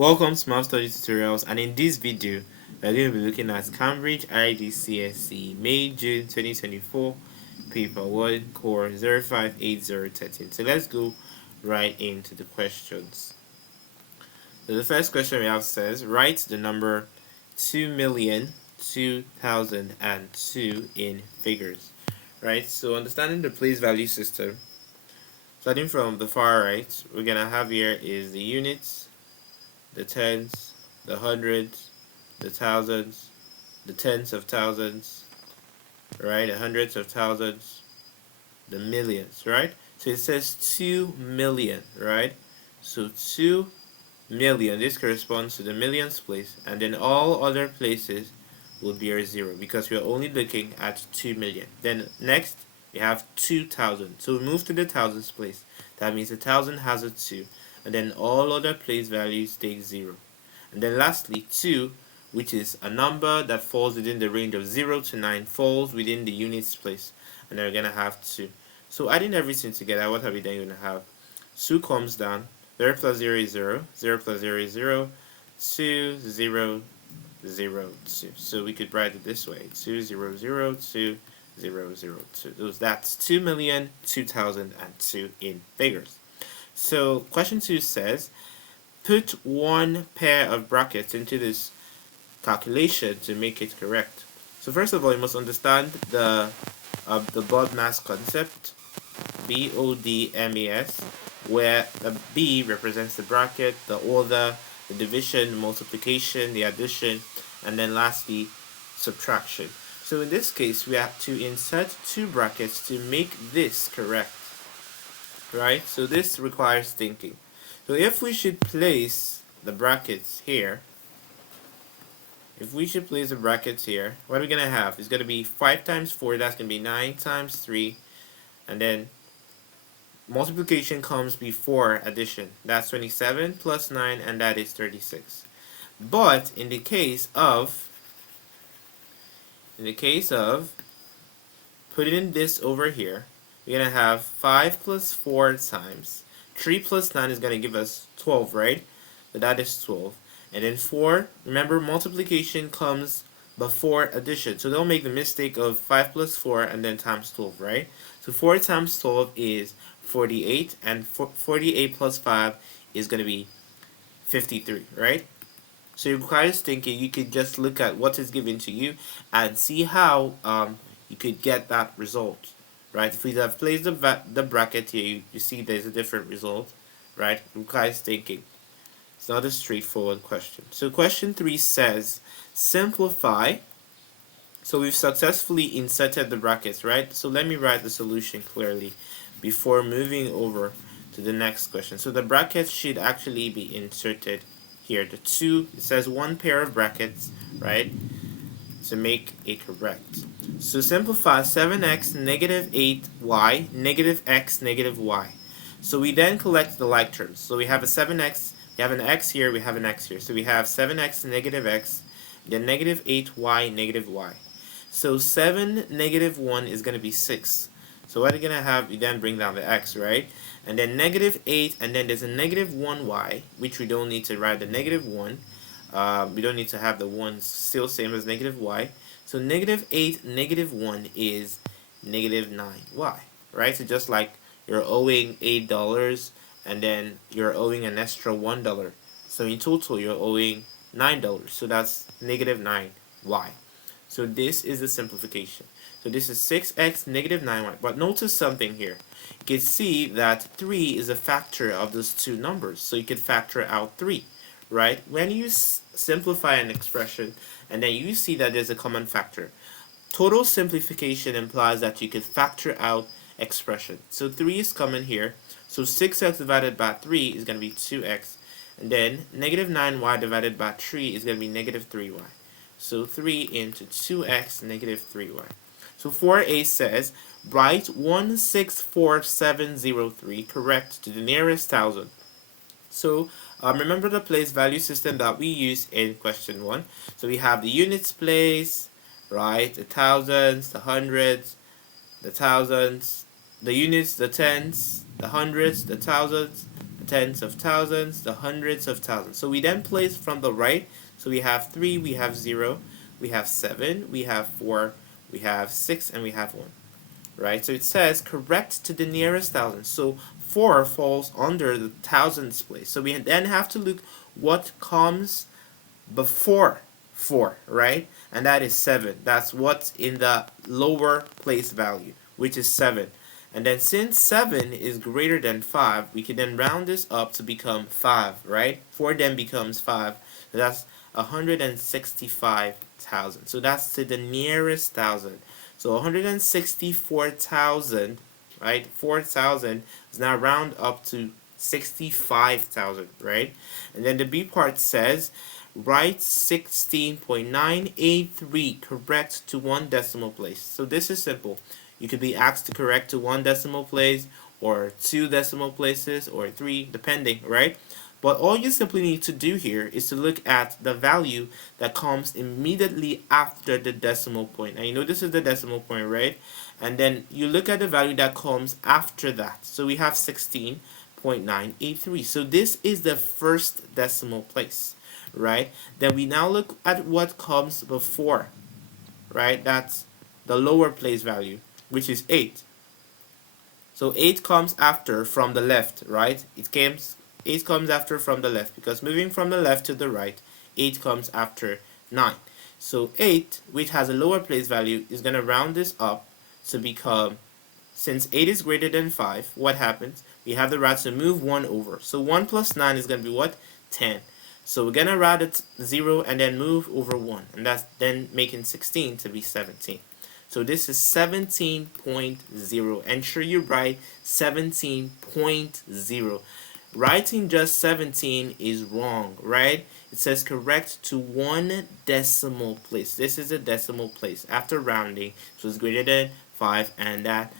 Welcome to Math Study Tutorials, and in this video we're going to be looking at Cambridge IGCSE May June 2024 Paper 1 Core 058013. So let's go right into the questions. So the first question we have says, write the number 2,002,002 in figures. Right, so understanding the place value system, starting from the far right, we're going to have here is the units, the tens, the hundreds, the thousands, the tens of thousands, right? The hundreds of thousands, the millions, right? So it says 2 million, right? So 2 million, this corresponds to the millions place, and then all other places will be a zero because we're only looking at 2 million. Then next we have 2,000. So we move to the thousands place. That means 1,000 has a 2, and then all other place values take 0. And then lastly 2, which is a number that falls within the range of 0 to 9, falls within the units place, and then we're going to have 2. So adding everything together, what are we then going to have? 2 comes down, 0 plus 0 is 0, 0 plus 0 is 0, 2, 0, 0, 2. So we could write it this way, 2, 0, 0, 2, 0, 0, 2. That's 2,002,002 in figures. So question 2 says, put one pair of brackets into this calculation to make it correct. So first of all, you must understand the BODMAS concept, BODMAS, where the B represents the bracket, the order, the division, multiplication, the addition, and then lastly subtraction. So in this case, we have to insert two brackets to make this correct, right? So this requires thinking. So if we should place the brackets here, what are we going to have? It's going to be 5 times 4, that's going to be 9 times 3, and then multiplication comes before addition. That's 27 plus 9, and that is 36. But in the case of putting this over here, we're going to have 5 plus 4 times 3 plus 9 is going to give us 12, right? So that is 12. And then 4, remember multiplication comes before addition. So don't make the mistake of 5 plus 4 and then times 12, right? So 4 times 12 is 48, and 48 plus 5 is going to be 53, right? So it requires thinking. You could just look at what is given to you and see how you could get that result, right? If we have placed the bracket here, you see there's a different result, right? It requires thinking. It's not a straightforward question. So question 3 says, simplify. So we've successfully inserted the brackets, right? So let me write the solution clearly before moving over to the next question. So the brackets should actually be inserted here. The 2, it says one pair of brackets, right, to make it correct. So simplify 7x negative 8y negative x negative y. So we then collect the like terms. So we have a 7x, we have an x here, we have an x here. So we have 7x negative x, then negative 8y negative y. So 7 negative 1 is going to be 6. So what are you going to have? You then bring down the x, right? And then negative 8, and then there's a negative 1y, which we don't need to write the negative 1. We don't need to have the 1 still same as negative y. So negative 8, negative 1 is negative 9y, right? So just like you're owing $8, and then you're owing an extra $1. So in total, you're owing $9. So that's negative 9y. So this is the simplification. So this is 6x negative 9y. But notice something here. You can see that 3 is a factor of those two numbers. So you can factor out 3, right? When you simplify an expression and then you see that there's a common factor, total simplification implies that you could factor out expression. So 3 is common here. So 6x divided by 3 is going to be 2x. And then negative 9y divided by 3 is going to be negative 3y. So 3 into 2x negative 3y. So 4a says, write 164703 correct to the nearest thousand. So remember the place value system that we used in question 1. So we have the units place, right? The thousands, the hundreds, the thousands, the units, the tens, the hundreds, the thousands, the tens of thousands, the hundreds of thousands. So we then place from the right. So we have 3, we have 0, we have 7, we have 4, we have 6, and we have 1. Right? So it says correct to the nearest thousand. So 4 falls under the thousands place. So we then have to look what comes before 4, right? And that is 7. That's what's in the lower place value, which is 7. And then since 7 is greater than 5, we can then round this up to become 5, right? 4 then becomes 5. So that's 165,000. So that's to the nearest thousand. So 164,000, right? 4,000 is now round up to 65,000, right? And then the B part says write 16.983 correct to one decimal place. So this is simple. You could be asked to correct to one decimal place or 2 decimal places or 3, depending, right? But all you simply need to do here is to look at the value that comes immediately after the decimal point. And you know this is the decimal point, right? And then you look at the value that comes after that. So we have 16.983. So this is the first decimal place, right? Then we now look at what comes before, right? That's the lower place value, which is 8. So 8 comes after from the left, right? 8 comes after from the left, because moving from the left to the right, 8 comes after 9. So 8, which has a lower place value, is going to round this up to become, since 8 is greater than 5, what happens? We have the right to move 1 over. So 1 plus 9 is going to be what? 10. So we're going to round it 0 and then move over 1. And that's then making 16 to be 17. So this is 17.0. Ensure you write 17.0. Writing just 17 is wrong, right? It says correct to one decimal place. This is a decimal place after rounding, so it's greater than 5 and that,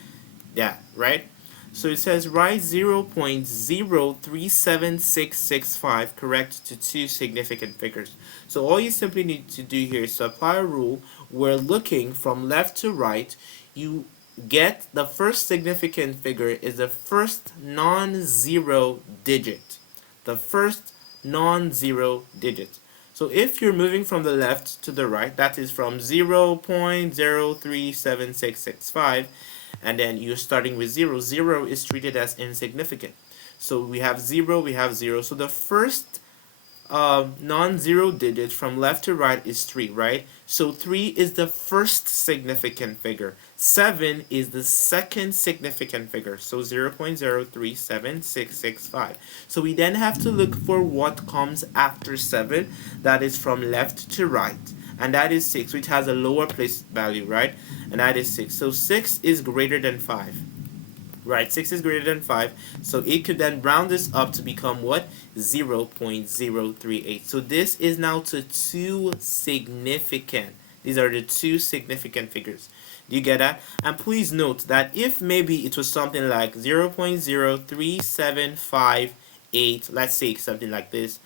right? So it says write 0.037665 correct to 2 significant figures. So all you simply need to do here is to apply a rule where looking from left to right, you get the first significant figure is the first non-zero digit. The first non-zero digit. So if you're moving from the left to the right, that is from 0.037665, and then you're starting with 0. 0 is treated as insignificant. So we have 0, we have 0. So the first non-zero digit from left to right is 3, right? So 3 is the first significant figure. 7 is the second significant figure. So 0.037665. So we then have to look for what comes after 7. That is from left to right. And that is 6, which has a lower place value, right? And that is 6. So 6 is greater than 5. Right, 6 is greater than 5, so it could then round this up to become what? 0.038. So this is now to 2 significant. These are the 2 significant figures. Do you get that? And please note that if maybe it was something like 0.03758, let's say something like this,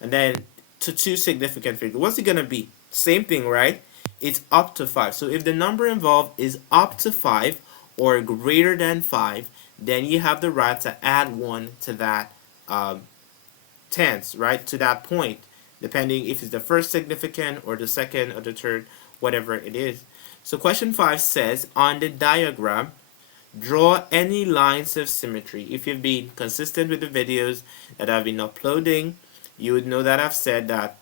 and then to 2 significant figures, what's it going to be? Same thing, right? It's up to 5. So if the number involved is up to 5, or greater than 5, then you have the right to add 1 to that tens, right, to that point, depending if it's the first significant or the second or the third, whatever it is. So question 5 says, on the diagram, draw any lines of symmetry. If you've been consistent with the videos that I've been uploading, you would know that I've said that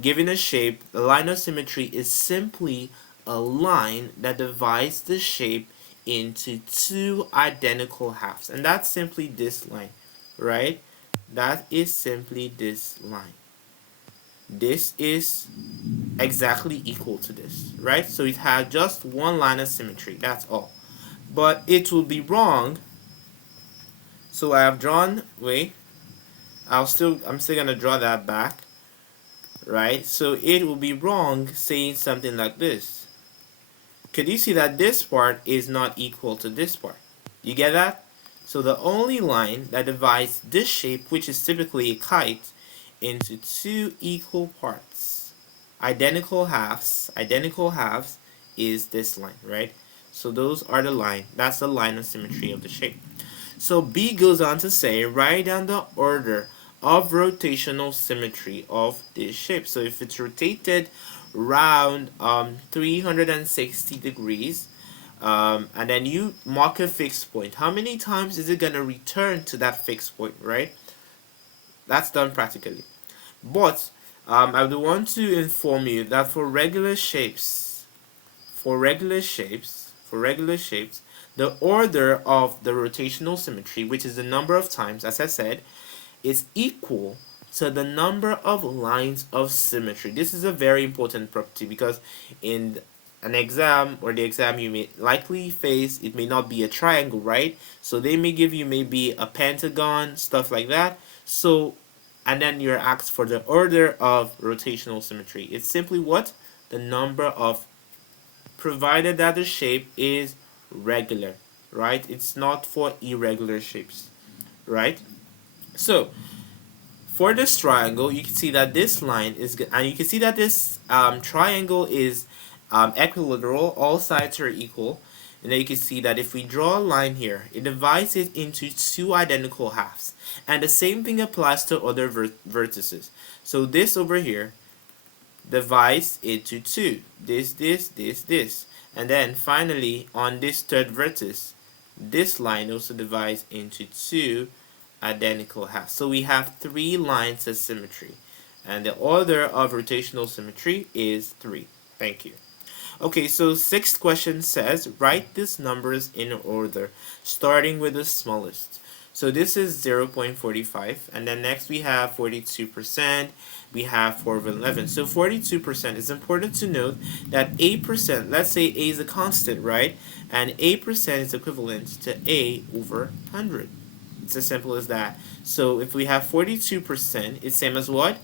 given a shape, the line of symmetry is simply a line that divides the shape into 2 identical halves, and that's simply this line, right? That is simply this line. This is exactly equal to this, right? So it has just one line of symmetry, that's all. But it will be wrong. So I have drawn, I'm still gonna draw that back, right? So it will be wrong saying something like this. Could you see that this part is not equal to this part? You get that? So the only line that divides this shape, which is typically a kite, into 2 equal parts, identical halves, is this line, right? So those are the line, that's the line of symmetry of the shape. So B goes on to say, write down the order of rotational symmetry of this shape. So if it's rotated around 360 degrees, and then you mark a fixed point, how many times is it going to return to that fixed point, right? That's done practically. But I would want to inform you that for regular shapes, the order of the rotational symmetry, which is the number of times, as I said, is equal to the number of lines of symmetry. This is a very important property because in an exam or the exam you may likely face, it may not be a triangle, right? So they may give you maybe a pentagon, stuff like that. So, and then you're asked for the order of rotational symmetry. It's simply what? The number of, provided that the shape is regular, right? It's not for irregular shapes, right? So for this triangle, you can see that this line is, and you can see that this triangle is equilateral, all sides are equal, and then you can see that if we draw a line here, it divides it into two identical halves, and the same thing applies to other vertices. So this over here divides into two, this, and then finally on this third vertex, this line also divides into two identical halves. So we have three lines of symmetry, and the order of rotational symmetry is 3. Thank you. Okay, so sixth question says, write these numbers in order, starting with the smallest. So this is 0.45, and then next we have 42%, we have 4 over 11. So 42%, is important to note that 8%, let's say A is a constant, right? And 8% is equivalent to A over 100. It's as simple as that. So if we have 42%, it's same as what?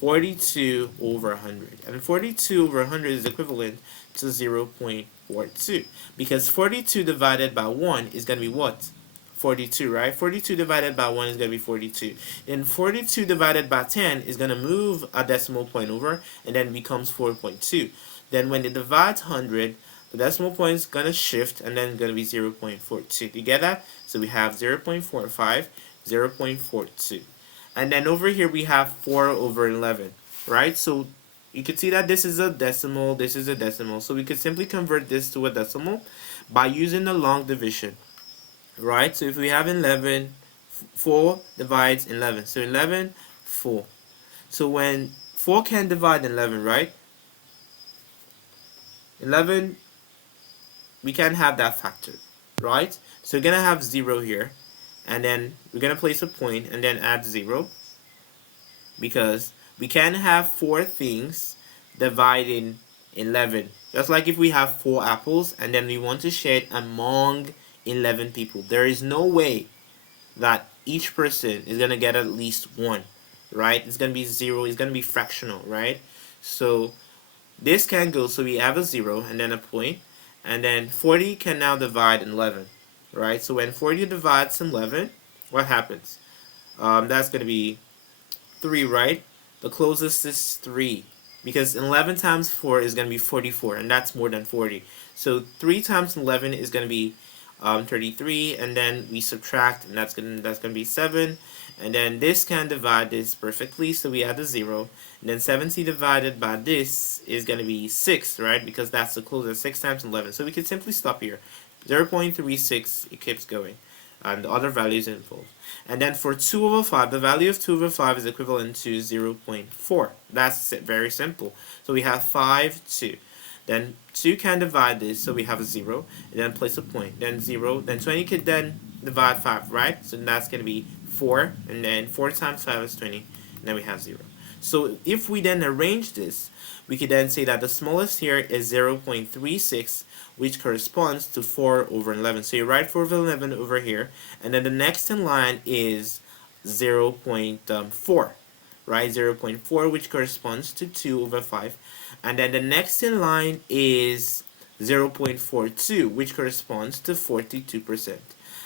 42 over 100. And 42 over 100 is equivalent to 0.42. Because 42 divided by 1 is going to be what? 42, right? 42 divided by 1 is going to be 42. And 42 divided by 10 is going to move a decimal point over, and then becomes 4.2. Then when it divides 100, the decimal point is going to shift, and then going to be 0.42. You get that? So we have 0.45, 0.42. And then over here we have 4 over 11, right? So you can see that this is a decimal, this is a decimal. So we could simply convert this to a decimal by using the long division, right? So if we have 11, 4 divides 11. So 11, 4. So when 4 can divide 11, right? 11, we can have that factor, right? So we're going to have 0 here. And then we're going to place a point and then add 0. Because we can have 4 things dividing 11. Just like if we have 4 apples and then we want to share it among 11 people. There is no way that each person is going to get at least 1, right? It's going to be 0. It's going to be fractional, right? So this can go. So we have a 0 and then a point. And then 40 can now divide 11, right? So when 40 divides 11, what happens? That's going to be 3, right? The closest is 3. Because 11 times 4 is going to be 44, and that's more than 40. So 3 times 11 is going to be 33, and then we subtract, and that's going to be 7. And then this can divide this perfectly, so we add a 0. And then 70 divided by this is going to be 6, right? Because that's the closest, 6 times 11. So we can simply stop here. 0.36, it keeps going. And the other values involved. And then for 2 over 5, the value of 2 over 5 is equivalent to 0.4. That's very simple. So we have 5, 2. Then 2 can divide this, so we have a 0. And then place a point. Then 0. Then 20 could then divide 5, right? So that's going to be 4. And then 4 times 5 is 20. And then we have 0. So if we then arrange this, we could then say that the smallest here is 0.36, which corresponds to 4 over 11. So you write 4 over 11 over here, and then the next in line is 0.4, right? 0.4, which corresponds to 2 over 5. And then the next in line is 0.42, which corresponds to 42%.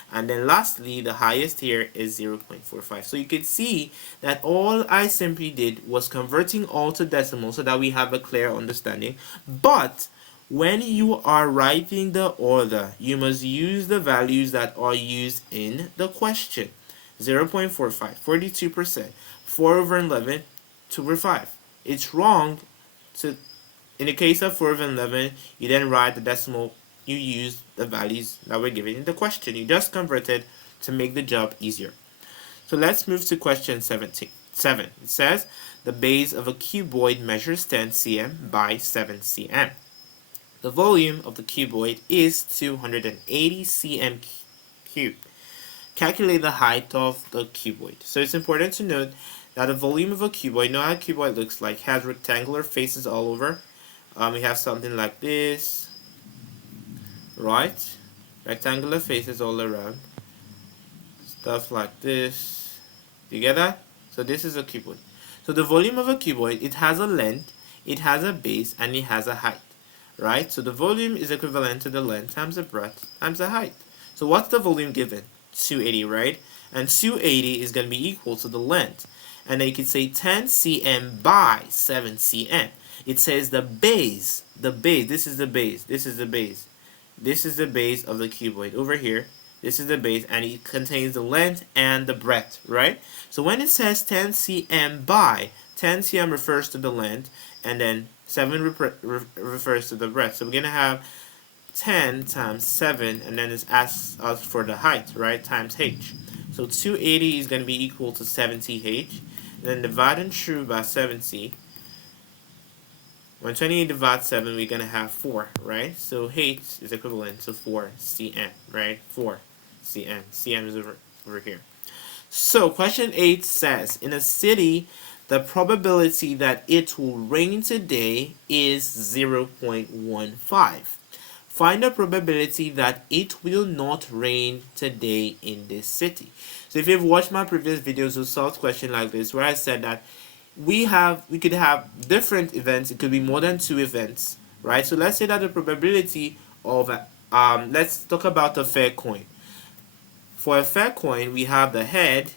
And then lastly, the highest here is 0.45. So you can see that all I simply did was converting all to decimal so that we have a clear understanding. But When you are writing the order, you must use the values that are used in the question. 0.45, 42%, 4 over 11, 2 over 5. It's wrong to, in the case of 4 over 11, you then write the decimal, you use the values that were given in the question. You just convert it to make the job easier. So let's move to question 7. It says, the base of a cuboid measures 10 cm by 7 cm. The volume of the cuboid is 280 cm cubed. Calculate the height of the cuboid. So it's important to note that the volume of a cuboid, you know how a cuboid looks like, has rectangular faces all over. We have something like this, right? Rectangular faces all around. Stuff like this. Do you get that? So this is a cuboid. So the volume of a cuboid, it has a length, it has a base, and it has a height. Right? So the volume is equivalent to the length times the breadth times the height. So what's the volume given? 280, right? And 280 is going to be equal to the length. And then you could say 10 cm by 7 cm. It says the base, this is the base, this is the base. This is the base of the cuboid. Over here, this is the base, and it contains the length and the breadth, right? So when it says 10 cm by, 10 cm refers to the length, and then 7 refers to the breadth. So we're going to have 10 times 7, and then it asks us for the height, right, times h. So 280 is going to be equal to 70h. Then dividing through by 70. When 28 divides 7, we're going to have 4, right? So h is equivalent to 4 cm, right? 4 cm. Cm is over here. So question 8 says, in a city, the probability that it will rain today is 0.15. Find the probability that it will not rain today in this city. So if you've watched my previous videos, you'll solve questions like this, where I said that we could have different events. It could be more than 2 events, right? So let's say that the probability of let's talk about a fair coin. For a fair coin, we have the head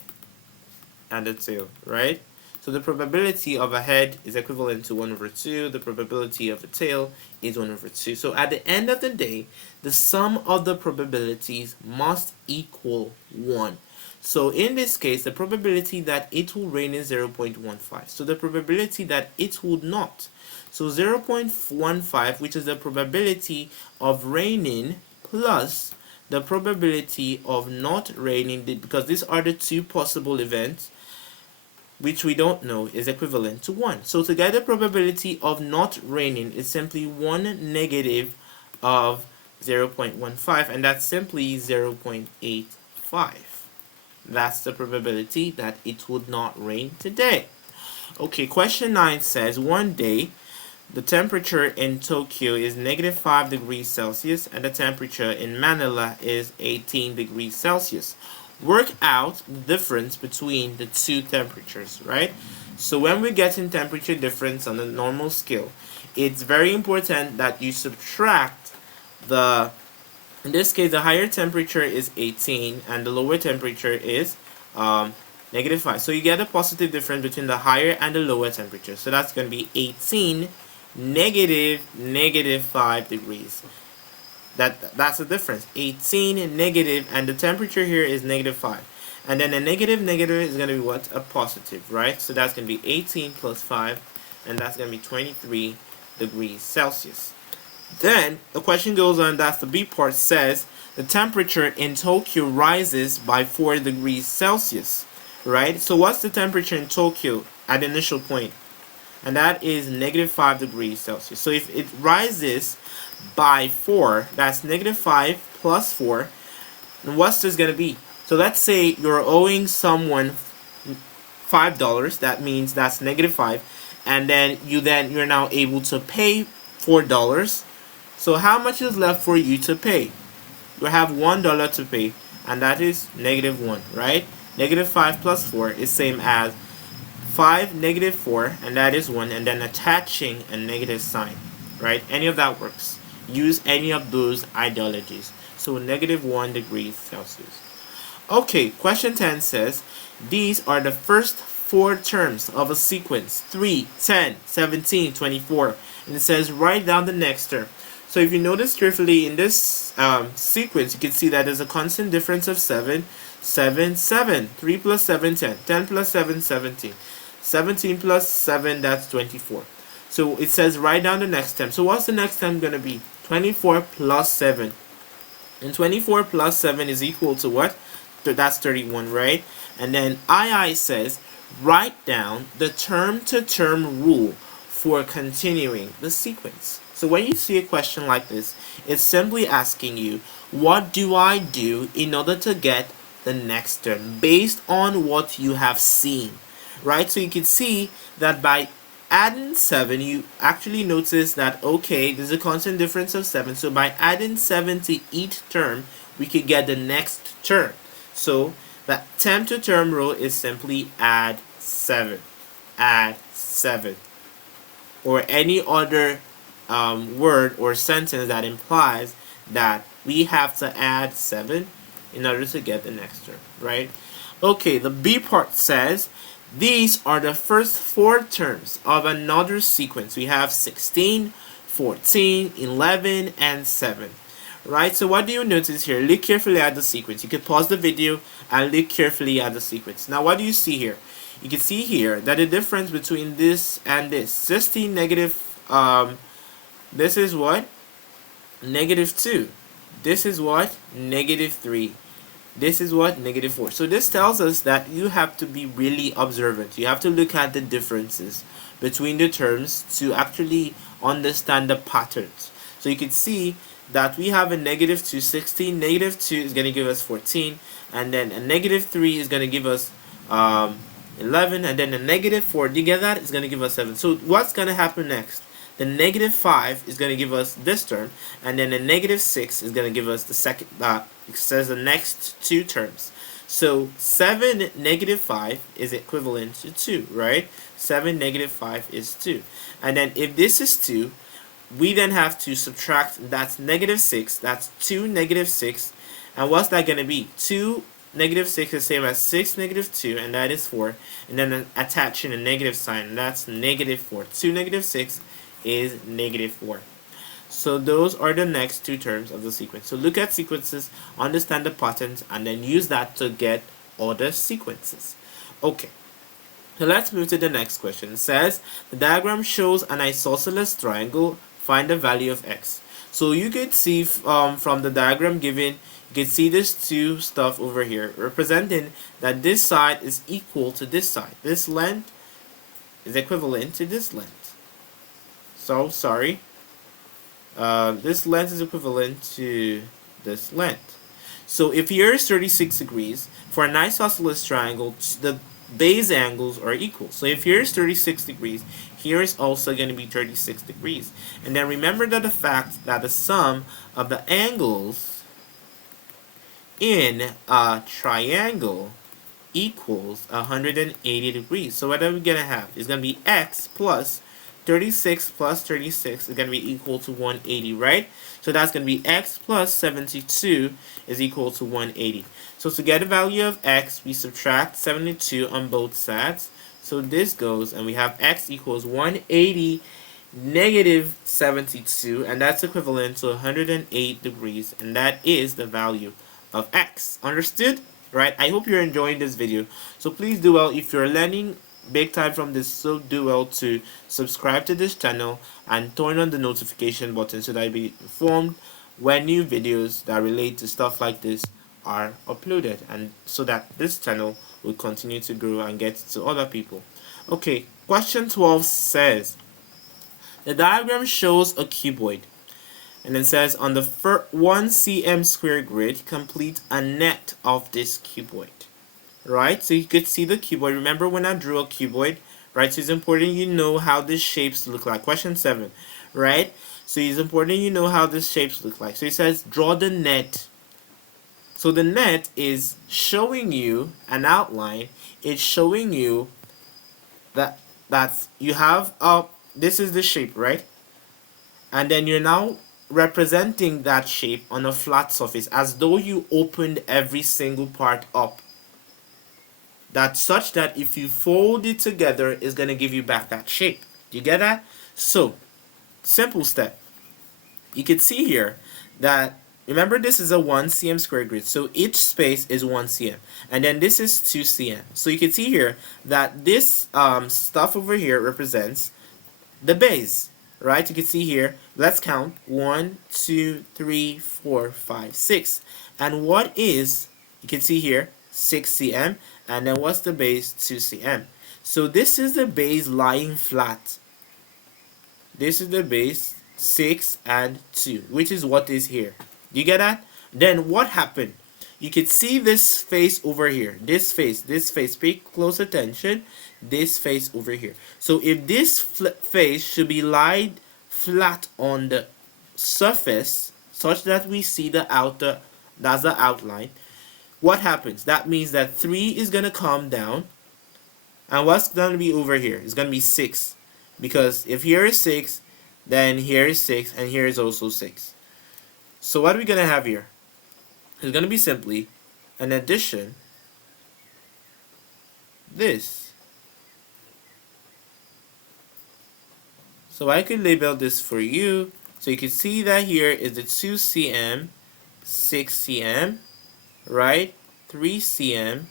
and the tail, right? So the probability of a head is equivalent to 1 over 2. The probability of a tail is 1 over 2. So at the end of the day, the sum of the probabilities must equal 1. So in this case, the probability that it will rain is 0.15. So the probability that it would not. So 0.15, which is the probability of raining, plus the probability of not raining, because these are the 2 possible events, which we don't know, is equivalent to 1. So to get the probability of not raining is simply 1 negative of 0.15, and that's simply 0.85. That's the probability that it would not rain today. Okay, question 9 says, one day, the temperature in Tokyo is -5 degrees Celsius, and the temperature in Manila is 18 degrees Celsius. Work out the difference between the 2 temperatures, right? So when we're getting temperature difference on a normal scale, it's very important that you subtract the, in this case, the higher temperature is 18 and the lower temperature is -5. So you get a positive difference between the higher and the lower temperature. So that's going to be 18 -5 degrees. That's the difference. 18 negative, and the temperature here is -5. And then a negative is going to be what? A positive, right? So that's going to be 18 plus 5, and that's going to be 23 degrees Celsius. Then the question goes on, that's the B part, says the temperature in Tokyo rises by 4 degrees Celsius, right? So what's the temperature in Tokyo at the initial point? And that is -5 degrees Celsius. So if it rises by 4, that's -5 plus 4, and what's this going to be? So let's say you're owing someone $5, that means that's -5, and then you're now able to pay $4. So how much is left for you to pay? You have $1 to pay, and that is -1, right? -5 plus 4 is same as 5 -4, and that is 1, and then attaching a negative sign, right? Any of that works. Use any of those ideologies. So -1 degrees Celsius. Okay, question 10 says, these are the first 4 terms of a sequence, 3, 10, 17, 24. And it says, write down the next term. So if you notice carefully in this sequence, you can see that there's a constant difference of 7, 7, 7. 3 plus 7, 10. 10 plus 7, 17. 17 plus 7, that's 24. So it says write down the next term. So what's the next term going to be? 24 plus 7. And 24 plus 7 is equal to what? That's 31, right? And then II says write down the term-to-term rule for continuing the sequence. So when you see a question like this, it's simply asking you, what do I do in order to get the next term based on what you have seen, right? So you can see that by adding 7, you actually notice that, okay, there's a constant difference of 7. So by adding 7 to each term, we could get the next term. So the term to term rule is simply add 7. Add 7. Or any other word or sentence that implies that we have to add 7 in order to get the next term, right? Okay, the B part says these are the first 4 terms of another sequence. We have 16, 14, 11, and 7. Right, so what do you notice here? Look carefully at the sequence. You can pause the video and look carefully at the sequence. Now, what do you see here? You can see here that the difference between this and this, 16 negative, this is what? Negative 2. This is what? Negative 3. This is what? Negative 4. So this tells us that you have to be really observant. You have to look at the differences between the terms to actually understand the patterns. So you can see that we have a negative 2, 16. Negative 2 is going to give us 14. And then a negative 3 is going to give us 11. And then a negative 4, do you get that? It's going to give us 7. So what's going to happen next? The negative 5 is going to give us this term, and then the negative 6 is going to give us the second, it says the next 2 terms. So 7 negative 5 is equivalent to 2, right? 7 negative 5 is 2. And then if this is 2, we then have to subtract, that's negative 6, that's 2 negative 6, and what's that going to be? 2 negative 6 is the same as 6 negative 2, and that is 4, and then attaching a negative sign, and that's negative 4. 2 negative 6 is negative 4. So those are the next 2 terms of the sequence. So look at sequences, understand the patterns, and then use that to get other sequences. Okay, so let's move to the next question. It says, the diagram shows an isosceles triangle. Find the value of x. So you could see from the diagram given, you can see this 2 stuff over here, representing that this side is equal to this side. This length is equivalent to this length. So, sorry, this length is equivalent to this length. So if here is 36 degrees, for an isosceles triangle, the base angles are equal. So if here is 36 degrees, here is also going to be 36 degrees. And then remember that the fact that the sum of the angles in a triangle equals 180 degrees. So what are we going to have? It's going to be x plus 36 plus 36 is going to be equal to 180, right? So that's going to be x plus 72 is equal to 180. So to get the value of x, we subtract 72 on both sides. So this goes, and we have x equals 180 negative 72, and that's equivalent to 108 degrees, and that is the value of x. Understood? Right? I hope you're enjoying this video. So please do well if you're learning big time from this, so do well to subscribe to this channel and turn on the notification button so that you'll be informed when new videos that relate to stuff like this are uploaded, and so that this channel will continue to grow and get to other people. Okay, question 12 says, the diagram shows a cuboid, and it says on the 1 cm square grid, complete a net of this cuboid. Right, so you could see the cuboid. Remember when I drew a cuboid, right? So it's important you know how these shapes look like. Question 7, right? So it's important you know how these shapes look like. So it says draw the net. So the net is showing you an outline. It's showing you that you have this is the shape, right? And then you're now representing that shape on a flat surface as though you opened every single part up. That's such that if you fold it together, it's going to give you back that shape. Do you get that? So, simple step. you can see here that, remember, this is a 1 cm square grid, so each space is 1 cm, and then this is 2 cm. So you can see here that this stuff over here represents the base, right? You can see here, let's count 1, 2, 3, 4, 5, 6. And what is, you can see here, 6 cm, and then what's the base? 2 cm. So this is the base lying flat. This is the base, 6 and 2, which is what is here. You get that? Then what happened? You can see this face over here. This face, pay close attention. This face over here. So if this face should be laid flat on the surface such that we see the outer, that's the outline, what happens? That means that 3 is going to come down. And what's going to be over here? It's going to be 6. Because if here is 6, then here is 6, and here is also 6. So what are we going to have here? It's going to be simply an addition, this. So I could label this for you. So you can see that here is the 2 cm, 6 cm, right? 3 cm,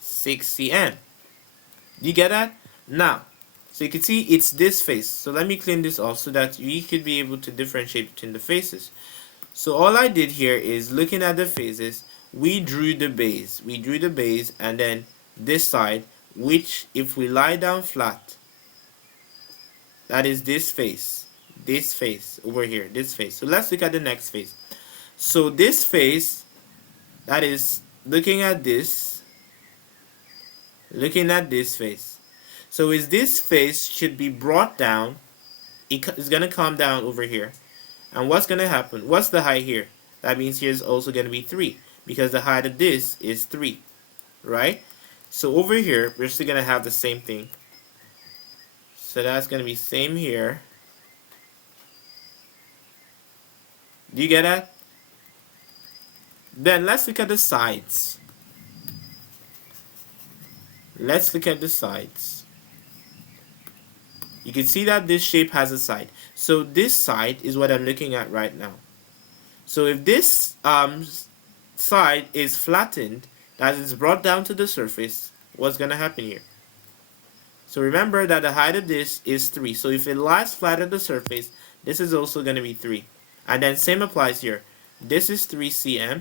6 cm. Do you get that? Now, so you can see it's this face. So let me clean this off so that we could be able to differentiate between the faces. So all I did here is, looking at the faces, we drew the base. We drew the base, and then this side, which if we lie down flat, that is this face over here, this face. So let's look at the next face. So this face, that is looking at this face. So is this face should be brought down. It's going to come down over here. And what's going to happen? What's the height here? That means here is also going to be 3, because the height of this is 3, right? So over here, we're still going to have the same thing. So that's going to be same here. Do you get that? Then let's look at the sides. Let's look at the sides. You can see that this shape has a side. So this side is what I'm looking at right now. So if this side is flattened, that is brought down to the surface, what's going to happen here? So remember that the height of this is 3. So if it lies flat at the surface, this is also going to be 3. And then same applies here. This is 3 cm.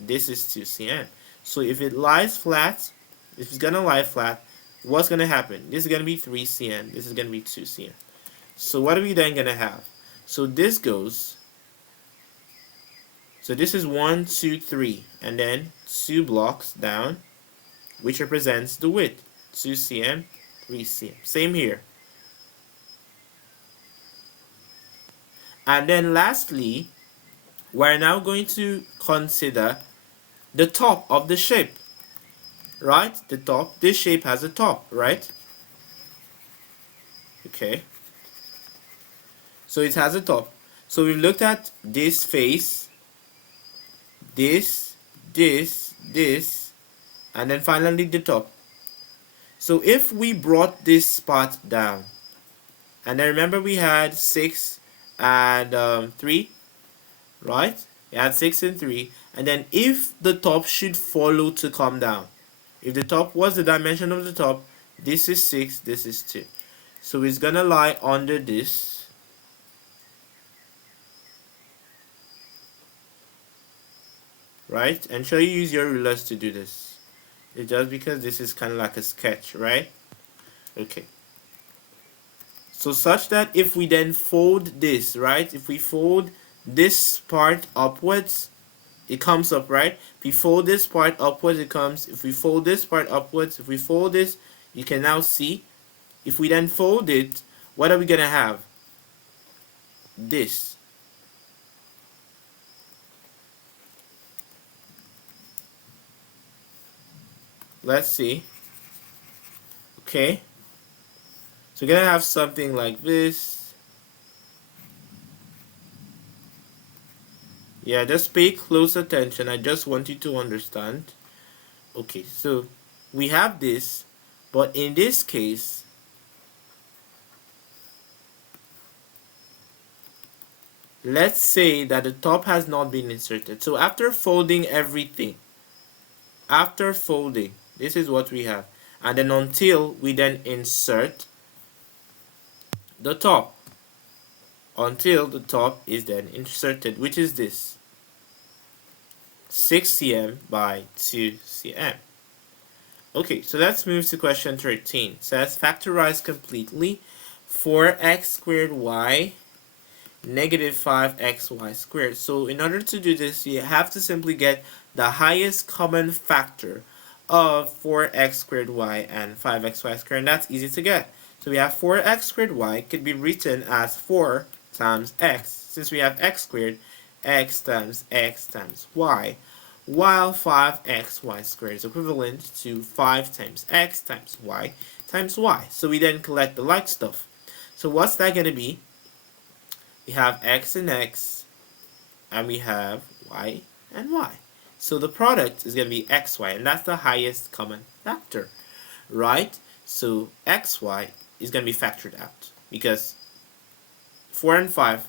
This is 2 cm. So if it lies flat, if it's going to lie flat, what's going to happen? This is going to be 3 cm. This is going to be 2 cm. So what are we then going to have? So this goes, so this is 1, 2, 3, and then 2 blocks down, which represents the width, 2 cm, 3 cm. Same here. And then lastly, we're now going to consider the top of the shape, right? The top, this shape has a top, right? Okay. So it has a top. So we've looked at this face, this, and then finally the top. So if we brought this part down, and then remember we had 6 and 3, right? We had 6 and 3, and then if the top should follow to come down, if the top was the dimension of the top, this is 6, this is 2. So it's gonna lie under this, right? And sure, you use your rulers to do this. It's just because this is kind of like a sketch, right? Okay. So such that if we then fold this, right? If we fold this part upwards, it comes up, right? If we fold this part upwards, it comes. If we fold this part upwards, if we fold this, you can now see. If we then fold it, what are we going to have? This. Let's see. Okay. So we're going to have something like this. Yeah, just pay close attention. I just want you to understand. Okay, so we have this, but in this case, let's say that the top has not been inserted. So after folding everything, this is what we have. And then until we then insert the top. Until the top is then inserted, which is this. 6 cm by 2 cm. Okay, so let's move to question 13. It says factorize completely 4x squared y negative 5xy squared. So in order to do this, you have to simply get the highest common factor of 4x squared y and 5xy squared, and that's easy to get. So we have 4x squared y could be written as 4 times x. Since we have x squared, x times y, while 5xy squared is equivalent to 5 times x times y times y. So we then collect the like stuff. So what's that going to be? We have x and x, and we have y and y. So the product is going to be xy, and that's the highest common factor, right? So xy is going to be factored out because 4 and 5,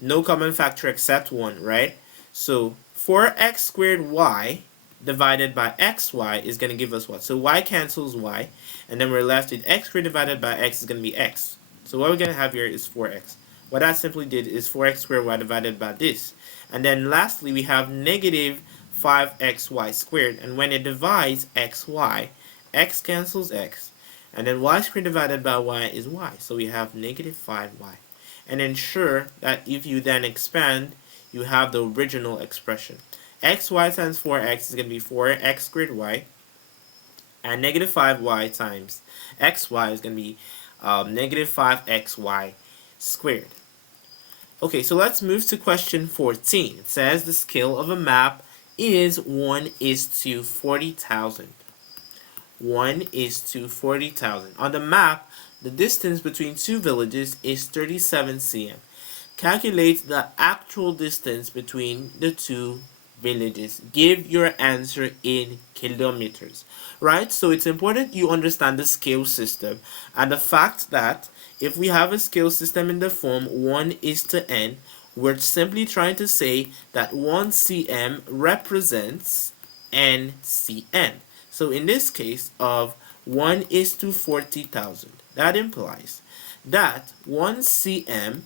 no common factor except 1, right? So 4x squared y divided by xy is going to give us what? So y cancels y, and then we're left with x squared divided by x is going to be x. So what we're going to have here is 4x. What I simply did is 4x squared y divided by this. And then lastly, we have negative 5xy squared. And when it divides xy, x cancels x. And then y squared divided by y is y. So we have negative 5y. And ensure that if you then expand, you have the original expression. xy times 4x is going to be 4x squared y. And negative 5y times xy is going to be negative 5xy squared. Okay, so let's move to question 14. It says the scale of a map is 1:40,000. 1:40,000. On the map, the distance between two villages is 37 cm. Calculate the actual distance between the two villages. Give your answer in kilometers. Right? So it's important you understand the scale system and the fact that if we have a scale system in the form 1:n, we're simply trying to say that 1 cm represents n cm. So in this case of 1:40,000, that implies that 1 cm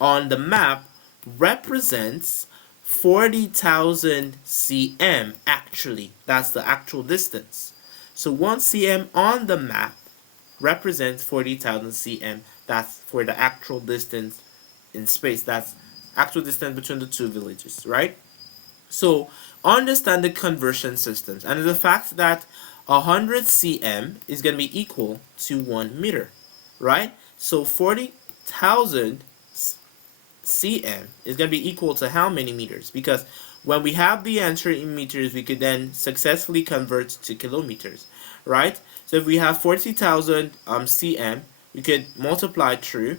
on the map represents 40,000 cm actually. That's the actual distance. So 1 cm on the map represents 40,000 cm. That's for the actual distance in space. That's actual distance between the two villages, right? So understand the conversion systems and the fact that 100 cm is going to be equal to 1 meter, right? So 40,000 cm is going to be equal to how many meters? Because when we have the answer in meters, we could then successfully convert to kilometers, right? So if we have 40,000 cm, we could multiply through,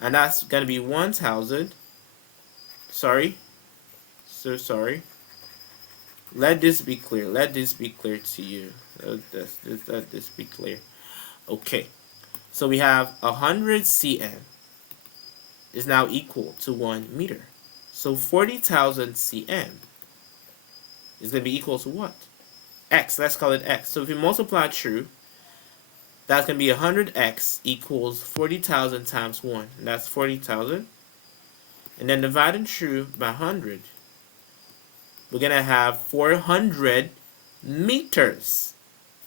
and that's going to be 1,000. Sorry. Let this be clear. Let this be clear to you. Let this be clear. Okay. So we have 100 cm is now equal to 1 meter. So 40,000 cm is going to be equal to what? X. Let's call it x. So if we multiply through, that's going to be 100x equals 40,000 times 1. And that's 40,000. And then divided through by 100, we're going to have 400 meters.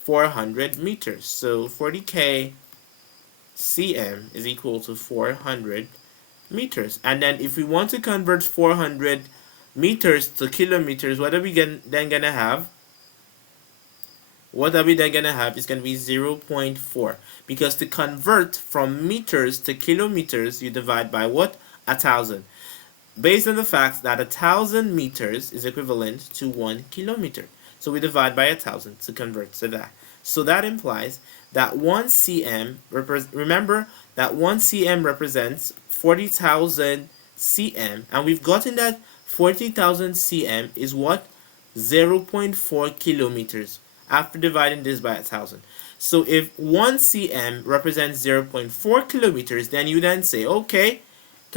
400 meters. So 40k cm is equal to 400 meters. And then if we want to convert 400 meters to kilometers, what are we then going to have? What are we then going to have is going to be 0.4. Because to convert from meters to kilometers, you divide by what? 1,000. Based on the fact that 1,000 meters is equivalent to 1 kilometer. So we divide by 1,000 to convert to that. So that implies that 1 cm, remember that 1 cm represents 40,000 cm. And we've gotten that 40,000 cm is what? 0.4 kilometers after dividing this by 1,000. So if 1 cm represents 0.4 kilometers, then you then say, okay,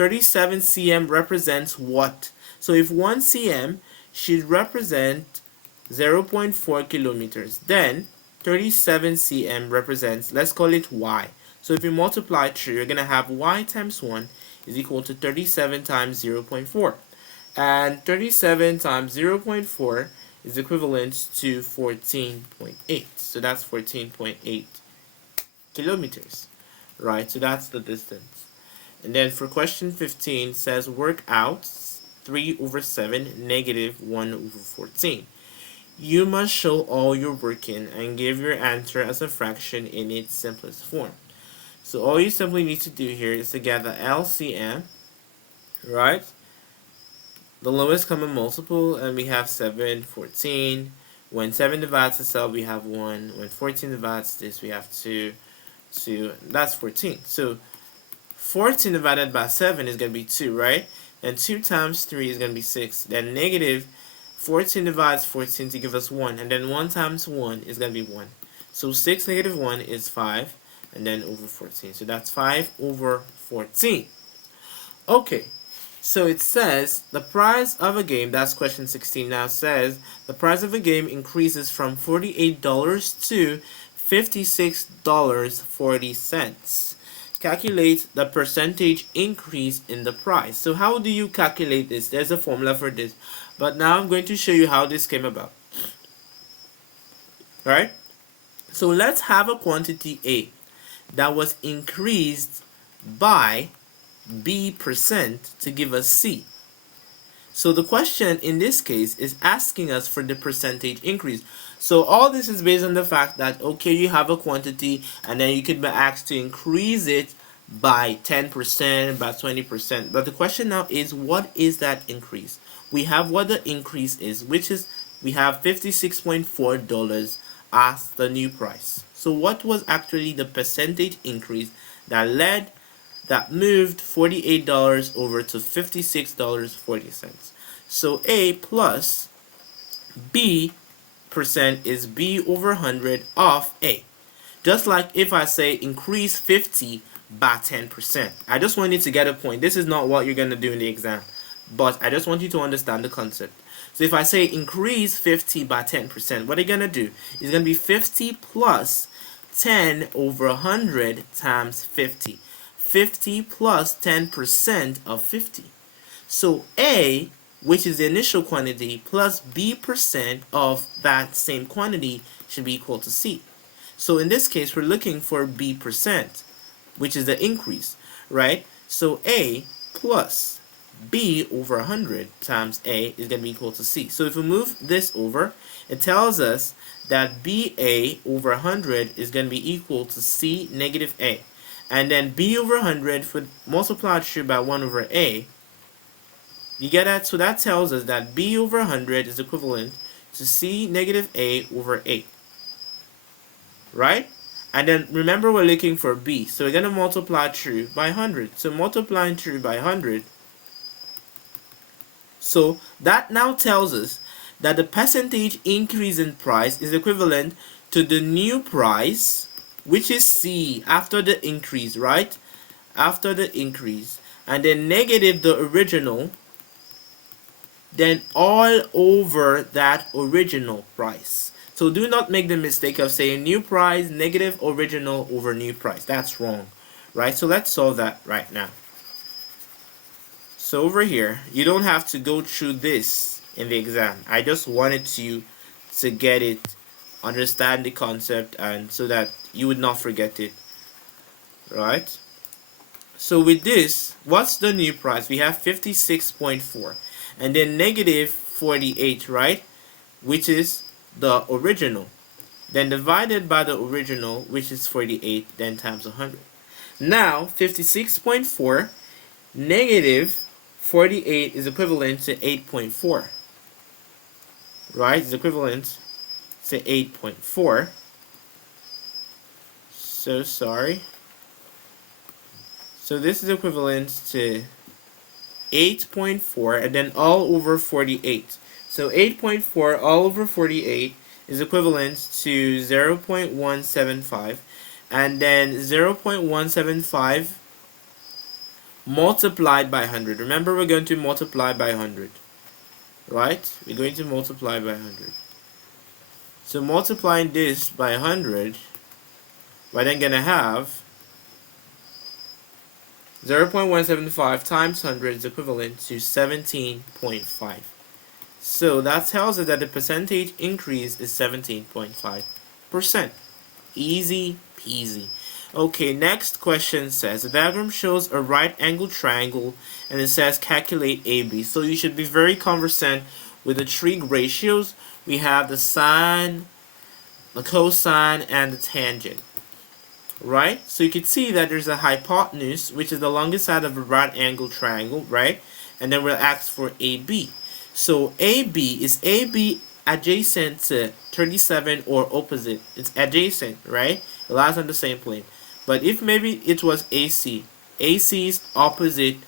37 cm represents what? So if 1 cm should represent 0.4 kilometers, then 37 cm represents, let's call it y. So if you multiply through, you're going to have y times 1 is equal to 37 times 0.4. And 37 times 0.4 is equivalent to 14.8. So that's 14.8 kilometers, right? So that's the distance. And then for question 15 says work out 3 over 7 negative 1 over 14. You must show all your working and give your answer as a fraction in its simplest form. So all you simply need to do here is to get the LCM, right? The lowest common multiple, and we have 7, 14. When 7 divides itself, we have 1. When 14 divides this, we have 2. That's 14. So 14 divided by 7 is going to be 2, right? And 2 times 3 is going to be 6. Then negative 14 divides 14 to give us 1. And then 1 times 1 is going to be 1. So 6 negative 1 is 5. And then over 14. So that's 5 over 14. Okay. So it says the price of a game, that's question 16 now, says the price of a game increases from $48 to $56.40. Calculate the percentage increase in the price. So how do you calculate this? There's a formula for this. But now I'm going to show you how this came about. Right? So let's have a quantity A that was increased by B% to give us C. So the question in this case is asking us for the percentage increase. So all this is based on the fact that, okay, you have a quantity and then you could be asked to increase it by 10%, by 20%. But the question now is, what is that increase? We have what the increase is, which is we have $56.4 as the new price. So what was actually the percentage increase that moved $48 over to $56.40. So A plus B percent is B over 100 of A. Just like if I say increase 50 by 10%. I just want you to get a point. This is not what you're going to do in the exam, but I just want you to understand the concept. So if I say increase 50 by 10%, what are you going to do? It's going to be 50 plus 10 over 100 times 50. 50 plus 10% of 50. So A, which is the initial quantity, plus B% of that same quantity should be equal to C. So in this case, we're looking for B%, which is the increase, right? So A plus B over 100 times A is going to be equal to C. So if we move this over, it tells us that BA over 100 is going to be equal to C negative A. And then B over 100 multiplied through by 1 over A. You get that? So that tells us that B over 100 is equivalent to C negative A over A. Right? And then remember we're looking for B. So we're going to multiply through by 100. So multiplying through by 100. So that now tells us that the percentage increase in price is equivalent to the new price, which is C after the increase, right? After the increase. And then negative the original, then all over that original price. So do not make the mistake of saying new price negative original over new price. That's wrong, right? So let's solve that right now. So over here, you don't have to go through this in the exam. I just wanted you to get it, understand the concept, and so that you would not forget it, right? So with this, what's the new price? We have 56.4 and then negative 48, right? Which is the original. Then divided by the original, which is 48, then times 100. Now 56.4 negative 48 is equivalent to 8.4, right? It's equivalent to 8.4. So sorry. So this is equivalent to 8.4 and then all over 48. So 8.4 all over 48 is equivalent to 0.175, and then 0.175 multiplied by 100. Remember, we're going to multiply by 100, right? We're going to multiply by 100. So multiplying this by 100, we're then going to have 0.175 times 100 is equivalent to 17.5. So that tells us that the percentage increase is 17.5%. Easy peasy. Okay, next question says the diagram shows a right angle triangle and it says calculate AB. So you should be very conversant with the trig ratios. We have the sine, the cosine, and the tangent. Right? So you can see that there's a hypotenuse, which is the longest side of a right angle triangle, right? And then we'll ask for AB. So AB, is AB adjacent to 37 or opposite? It's adjacent, right? It lies on the same plane. But if maybe it was AC, AC is opposite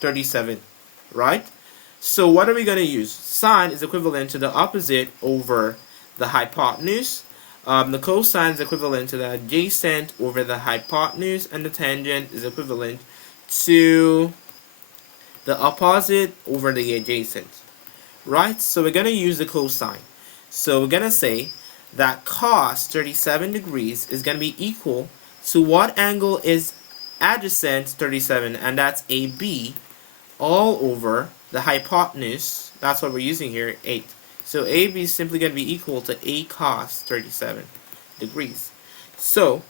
37, right? So what are we going to use? Sine is equivalent to the opposite over the hypotenuse. The cosine is equivalent to the adjacent over the hypotenuse, and the tangent is equivalent to the opposite over the adjacent. Right? So we're going to use the cosine. So we're going to say that cos 37 degrees is going to be equal to what angle is adjacent to 37, and that's AB, all over the hypotenuse. That's what we're using here, 8. So AB is simply going to be equal to 8 cos 37 degrees. So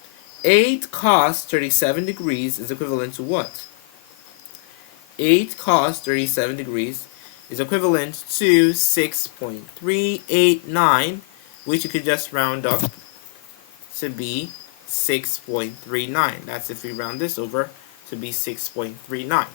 8 cos 37 degrees is equivalent to what? 8 cos 37 degrees is equivalent to 6.389, which you could just round up to be 6.39. That's if we round this over to be 6.39.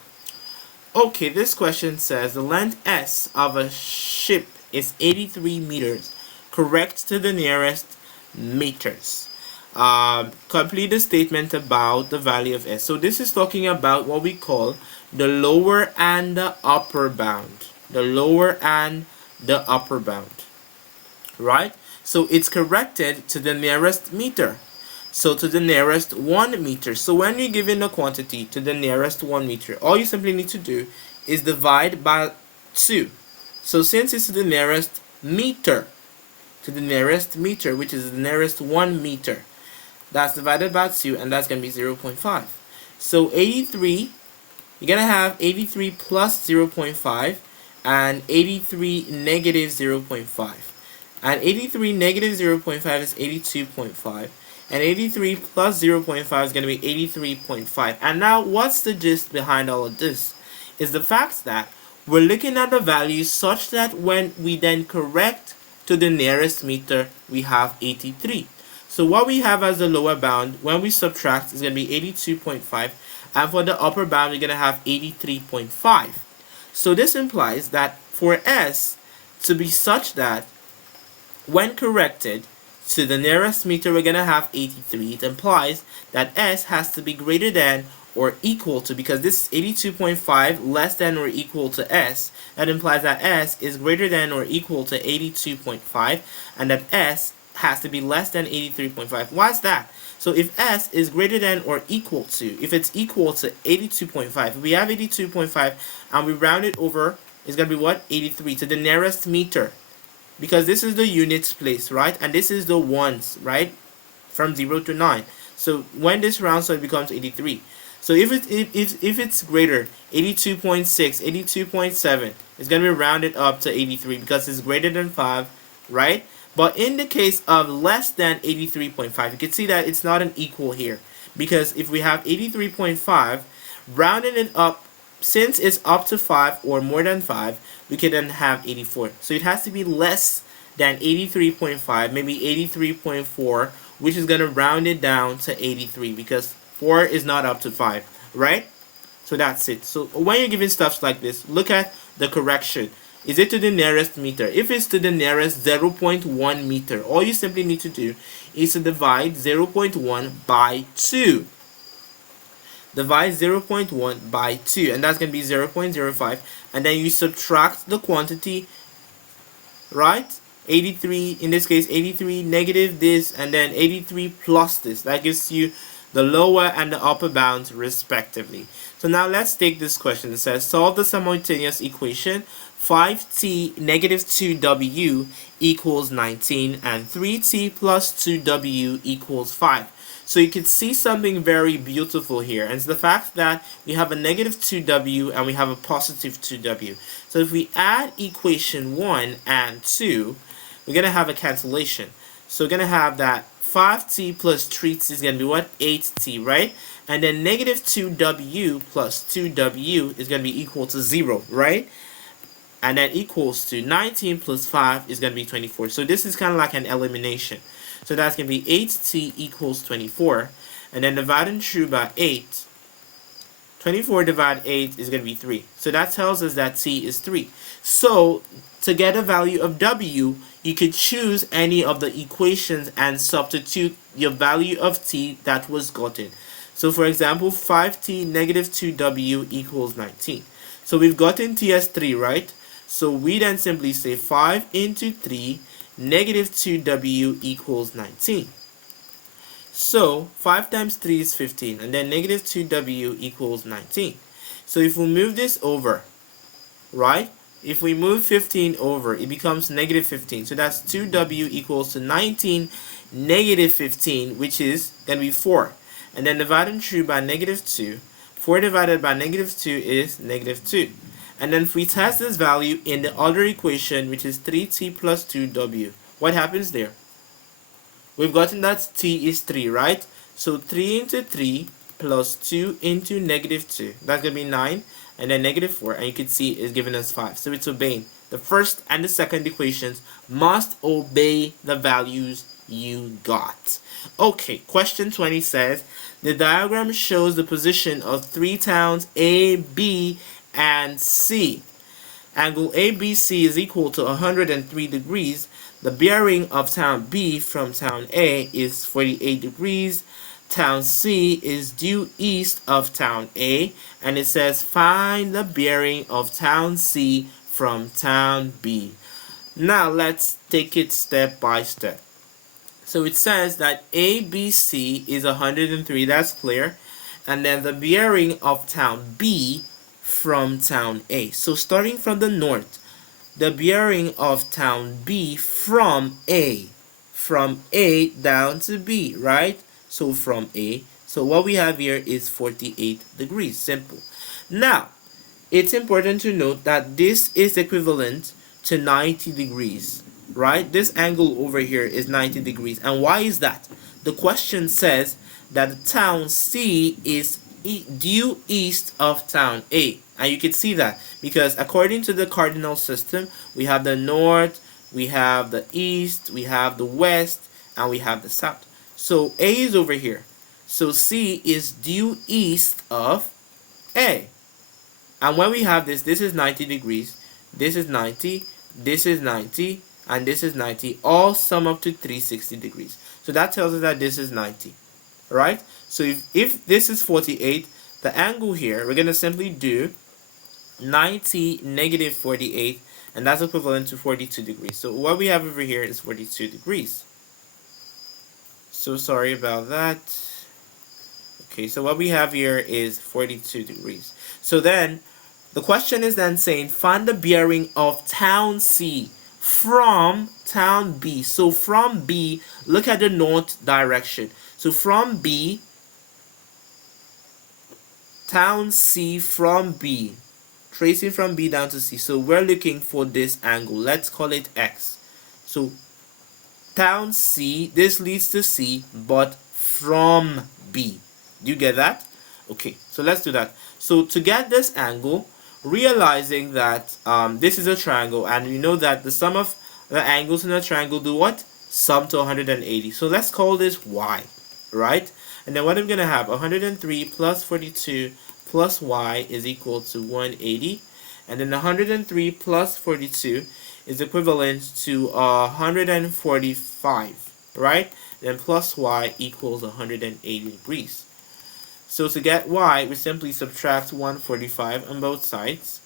Okay, this question says the length S of a ship is 83 meters. Correct to the nearest meters. Complete the statement about the value of S. So this is talking about what we call the lower and the upper bound. The lower and the upper bound. Right? So it's corrected to the nearest meter. So to the nearest 1 meter. So when you're given a quantity to the nearest 1 meter, all you simply need to do is divide by 2. So since it's to the nearest meter, which is the nearest 1 meter, that's divided by 2, and that's going to be 0.5. So 83, you're going to have 83 plus 0.5 and 83 negative 0.5. And 83 negative 0.5 is 82.5. And 83 plus 0.5 is going to be 83.5. And now what's the gist behind all of this? Is the fact that we're looking at the values such that when we then correct to the nearest meter, we have 83. So what we have as the lower bound, when we subtract, is going to be 82.5. And for the upper bound, we're going to have 83.5. So this implies that for S to be such that when corrected to the nearest meter, we're going to have 83. It implies that S has to be greater than or equal to, because this is 82.5 less than or equal to S. That implies that S is greater than or equal to 82.5, and that S has to be less than 83.5. Why is that? So if S is greater than or equal to, if it's equal to 82.5, if we have 82.5 and we round it over, it's going to be what? 83 to the nearest meter. Because this is the units place, right? And this is the ones, right? From 0 to 9. So when this rounds, so it becomes 83. So if it's greater, 82.6, 82.7, it's going to be rounded up to 83 because it's greater than 5, right? But in the case of less than 83.5, you can see that it's not an equal here. Because if we have 83.5, rounding it up, since it's up to 5 or more than 5, we can then have 84. So it has to be less than 83.5, maybe 83.4, which is going to round it down to 83 because 4 is not up to 5, right? So that's it. So when you're given stuff like this, look at the correction. Is it to the nearest meter? If it's to the nearest 0.1 meter, all you simply need to do is to divide 0.1 by 2. Divide 0.1 by 2, and that's going to be 0.05, and then you subtract the quantity, right? 83, in this case 83 negative this, and then 83 plus this. That gives you the lower and the upper bounds respectively. So now let's take this question. It says solve the simultaneous equation 5t negative 2w equals 19 and 3t plus 2w equals 5. So you can see something very beautiful here, and it's the fact that we have a negative 2w and we have a positive 2w. So if we add equation 1 and 2, we're going to have a cancellation. So we're going to have that 5t plus 3t is going to be what? 8t, right? And then negative 2w plus 2w is going to be equal to 0, right? And then equals to 19 plus 5 is going to be 24. So this is kind of like an elimination. So that's going to be 8t equals 24. And then dividing through by 8. 24 divided 8 is going to be 3. So that tells us that t is 3. So to get a value of w, you could choose any of the equations and substitute your value of t that was gotten. So for example, 5t negative 2w equals 19. So we've gotten t as 3, right? So we then simply say 5 into 3 negative 2w equals 19. So 5 times 3 is 15, and then negative 2w equals 19. So if we move this over, right? If we move 15 over, it becomes negative 15. So that's 2w equals to 19 negative 15, which is going to be 4. And then dividing through by negative 2. 4 divided by negative 2 is negative 2. And then if we test this value in the other equation, which is 3t plus 2w, what happens there? We've gotten that t is 3, right? So 3 into 3 plus 2 into negative 2. That's going to be 9. And then negative 4. And you can see it's giving us 5. So it's obeying. The first and the second equations must obey the values you got. Okay, question 20 says, the diagram shows the position of 3 towns A, B, and C. Angle ABC is equal to 103 degrees. The bearing of town B from town A is 48 degrees. Town C is due east of town A, and it says find the bearing of town C from town B. Now let's take it step by step. So it says that ABC is 103, that's clear. And then the bearing of town B from town A. So starting from the north, the bearing of town B from A down to B, right? So from A. So what we have here is 48 degrees, simple. Now, it's important to note that this is equivalent to 90 degrees, right? This angle over here is 90 degrees. And why is that? The question says that the town C is due east of town A. And you can see that because according to the cardinal system, we have the north, we have the east, we have the west, and we have the south. So A is over here. So C is due east of A. And when we have this, this is 90 degrees, this is 90, this is 90, and this is 90, all sum up to 360 degrees. So that tells us that this is 90, right? So if this is 48, the angle here, we're going to simply do 90 negative 48, and that's equivalent to 42 degrees. So what we have over here is 42 degrees. So sorry about that. Okay, so what we have here is 42 degrees. So then, the question is then saying, find the bearing of town C from town B. So from B, look at the north direction. So from B, town C from B, tracing from B down to C. So we're looking for this angle. Let's call it X. So town C, this leads to C, but from B. Do you get that? Okay, so let's do that. So to get this angle, realizing that this is a triangle, and we know that the sum of the angles in a triangle do what? Sum to 180. So let's call this Y, right? And then what I'm going to have, 103 plus 42 plus Y is equal to 180. And then 103 plus 42 is equivalent to 145, right? Then plus Y equals 180 degrees. So to get Y, we simply subtract 145 on both sides.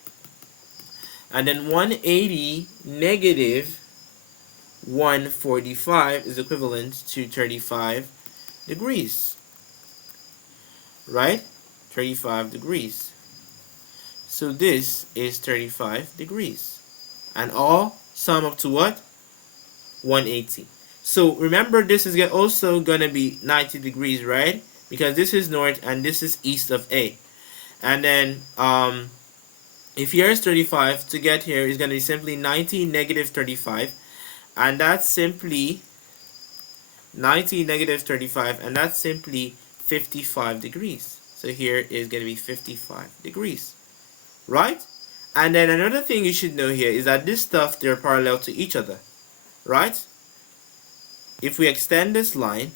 And then 180 negative 145 is equivalent to 35 degrees. right? 35 degrees. So this is 35 degrees. And all sum up to what? 180. So remember, this is also going to be 90 degrees, right? Because this is north and this is east of A. And then if here is 35, to get here is going to be simply 90 negative 35. And that's simply 90 negative 35. And that's simply 55 degrees. So here is going to be 55 degrees, right? And then another thing you should know here is that this stuff, they're parallel to each other, right? If we extend this line,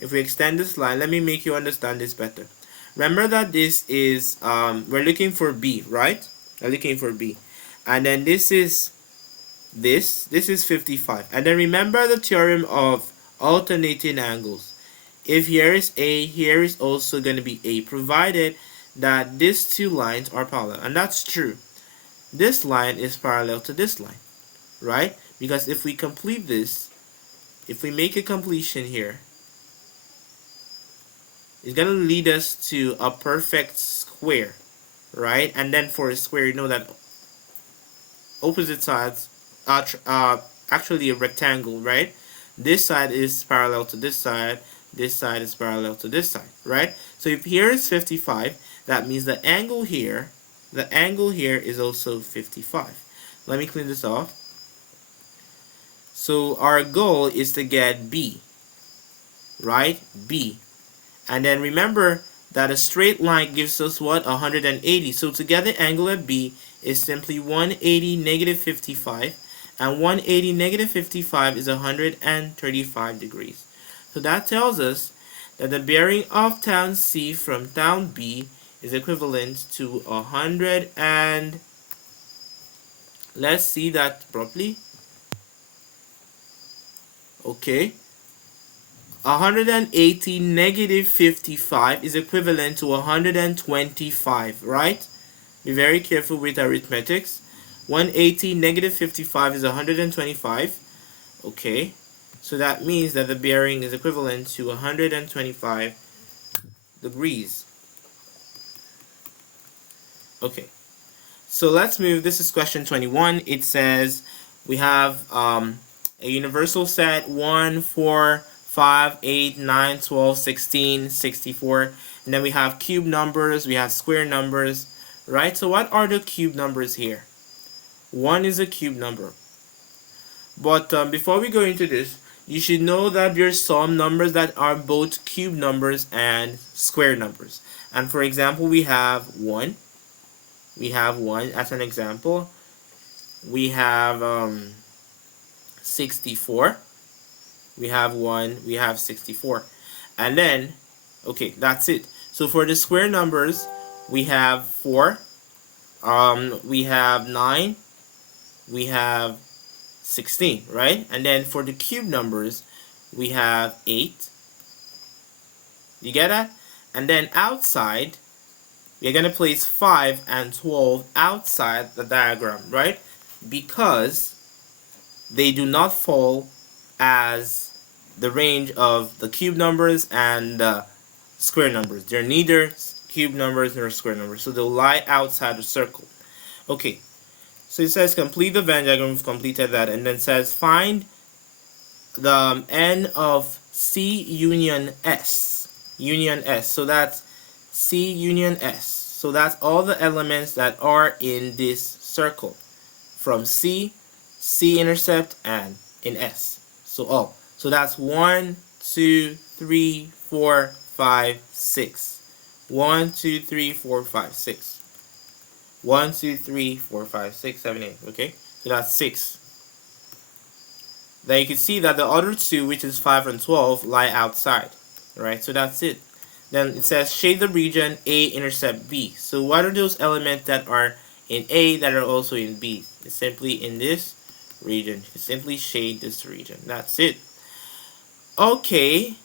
let me make you understand this better. Remember that this is, we're looking for B, right? We're looking for B. And then this is 55. And then remember the theorem of alternating angles. If here is A, here is also going to be A, provided that these two lines are parallel. And that's true. This line is parallel to this line, right? Because if we complete this, if we make a completion here, it's going to lead us to a perfect square, right? And then for a square, you know that opposite sides are actually a rectangle, right? This side is parallel to this side is parallel to this side, right? So if here is 55, that means the angle here is also 55. Let me clean this off. So our goal is to get B, right? B. And then remember that a straight line gives us what? 180. So to get the angle at B is simply 180 negative 55. And 180 negative 55 is 135 degrees. So that tells us that the bearing of town C from town B is equivalent to 100 and... Let's see that properly. Okay. 180 negative 55 is equivalent to 125, right? Be very careful with arithmetics. 180 negative 55 is 125. Okay. So that means that the bearing is equivalent to 125 degrees. Okay. So let's move. This is question 21. It says we have a universal set 1, 4, 5, 8, 9, 12, 16, 64. And then we have cube numbers, we have square numbers, right? So what are the cube numbers here? 1 is a cube number. But before we go into this, you should know that there's some numbers that are both cube numbers and square numbers. And for example, we have 1. We have 1 as an example. We have 64. We have 1, we have 64. And then, okay, that's it. So for the square numbers, we have 4, we have 9, we have 16, right? And then for the cube numbers, we have 8. You get that? And then outside, we're going to place 5 and 12 outside the diagram, right? Because they do not fall as the range of the cube numbers and the square numbers. They're neither cube numbers nor square numbers, so they'll lie outside the circle. Okay, so it says complete the Venn diagram. We've completed that, and then says find the n of C union S. Union S. So that's C union S. So that's all the elements that are in this circle from C, C-intercept, and in S. So all. So that's 1, 2, 3, 4, 5, 6. 1, 2, 3, 4, 5, 6. 1, 2, 3, 4, 5, 6, 7, 8. Okay? So that's 6. Then you can see that the other two, which is 5 and 12, lie outside. Right? So that's it. Then it says shade the region A intercept B. So what are those elements that are in A that are also in B? It's simply in this region. You simply shade this region. That's it. Okay,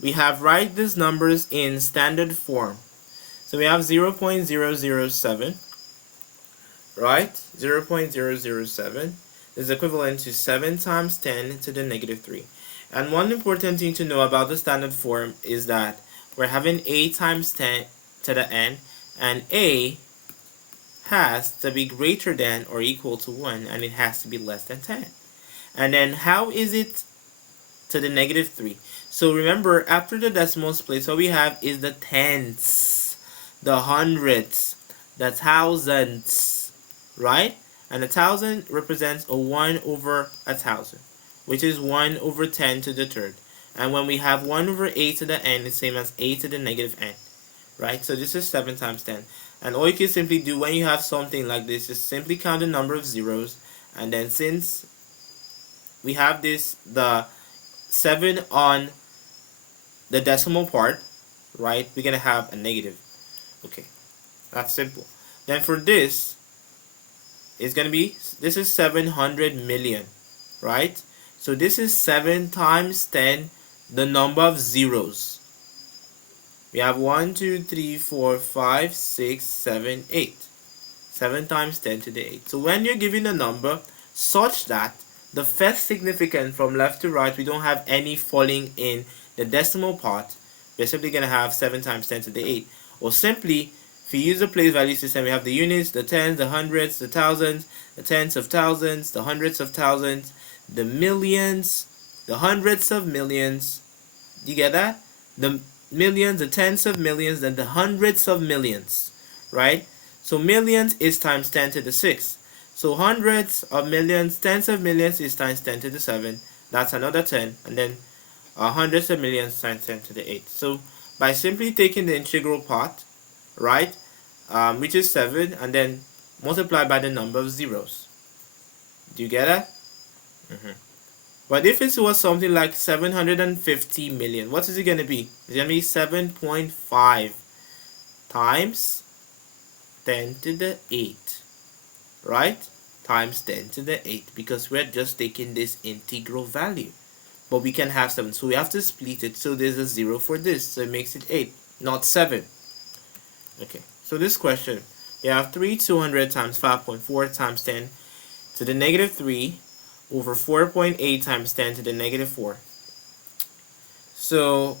we have write these numbers in standard form. So we have 0.007, right? 0.007 is equivalent to 7 times 10 to the negative 3. And one important thing to know about the standard form is that we're having a times 10 to the n, and a has to be greater than or equal to 1, and it has to be less than 10. And then how is it to the negative 3? So remember, after the decimals place, what we have is the tenths, the hundreds, the thousands, right? And a thousand represents a 1 over 1,000, which is 1 over 10 to the third. And when we have 1 over a to the n, it's same as a to the negative n, right? So this is 7 times 10. And all you can simply do when you have something like this is simply count the number of zeros, and then since we have this, the 7 on the decimal part, right, we're gonna have a negative. Okay, that's simple. Then for this, it's gonna be, this is 700 million, right? So this is 7 times 10, the number of zeros. We have 1, 2, 3, 4, 5, 6, 7, 8. 7 times 10 to the 8. So when you're given a number such that the first significant from left to right, we don't have any falling in the decimal part, we're simply going to have 7 times 10 to the 8. Or simply, if you use a place value system, we have the units, the tens, the hundreds, the thousands, the tens of thousands, the hundreds of thousands, the millions, the hundreds of millions. You get that? The millions, the tens of millions, and the hundreds of millions, right? So millions is times 10 to the 6. So hundreds of millions, tens of millions is times 10 to the 7. That's another 10. And then hundreds of millions times 10 to the 8. So by simply taking the integral part, right, which is 7, and then multiply by the number of zeros. Do you get that? But if it was something like 750 million, what is it going to be? It's going to be 7.5 times 10 to the 8, right? Times 10 to the 8, because we're just taking this integral value. But we can have 7, so we have to split it, so there's a 0 for this, so it makes it 8, not 7. Okay, so this question, we have 200 times 5.4 times 10 to the negative 3 over 4.8 times 10 to the negative 4. So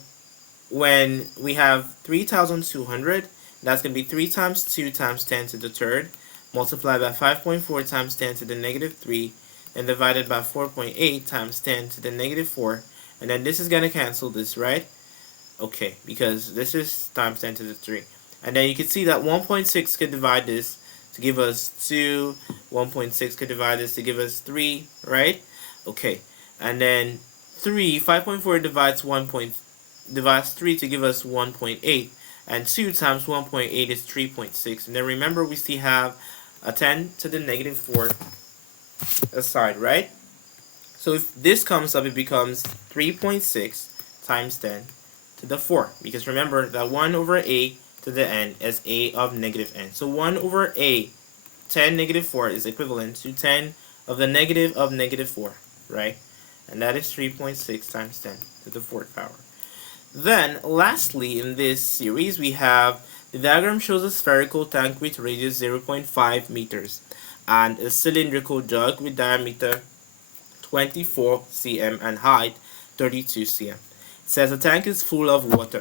when we have 3,200, that's going to be 3 times 2 times 10 to the third, multiplied by 5.4 times 10 to the negative 3, and divided by 4.8 times 10 to the negative 4. And then this is going to cancel this, right? Okay, because this is times 10 to the 3. And then you can see that 1.6 could divide this to give us 2, 1.6 could divide this to give us 3, right? Okay, and then 5.4 divides 3 to give us 1.8, and 2 times 1.8 is 3.6. And then remember, we still have a 10 to the negative 4 aside, right? So if this comes up, it becomes 3.6 times 10 to the 4, because remember that 1 over a to the n is a of negative n. So 1 over a 10 negative 4 is equivalent to 10 of the negative of negative 4, right? And that is 3.6 times 10 to the 4th power. Then, lastly, in this series, we have the diagram shows a spherical tank with radius 0.5 meters and a cylindrical jug with diameter 24 cm and height 32 cm. It says the tank is full of water.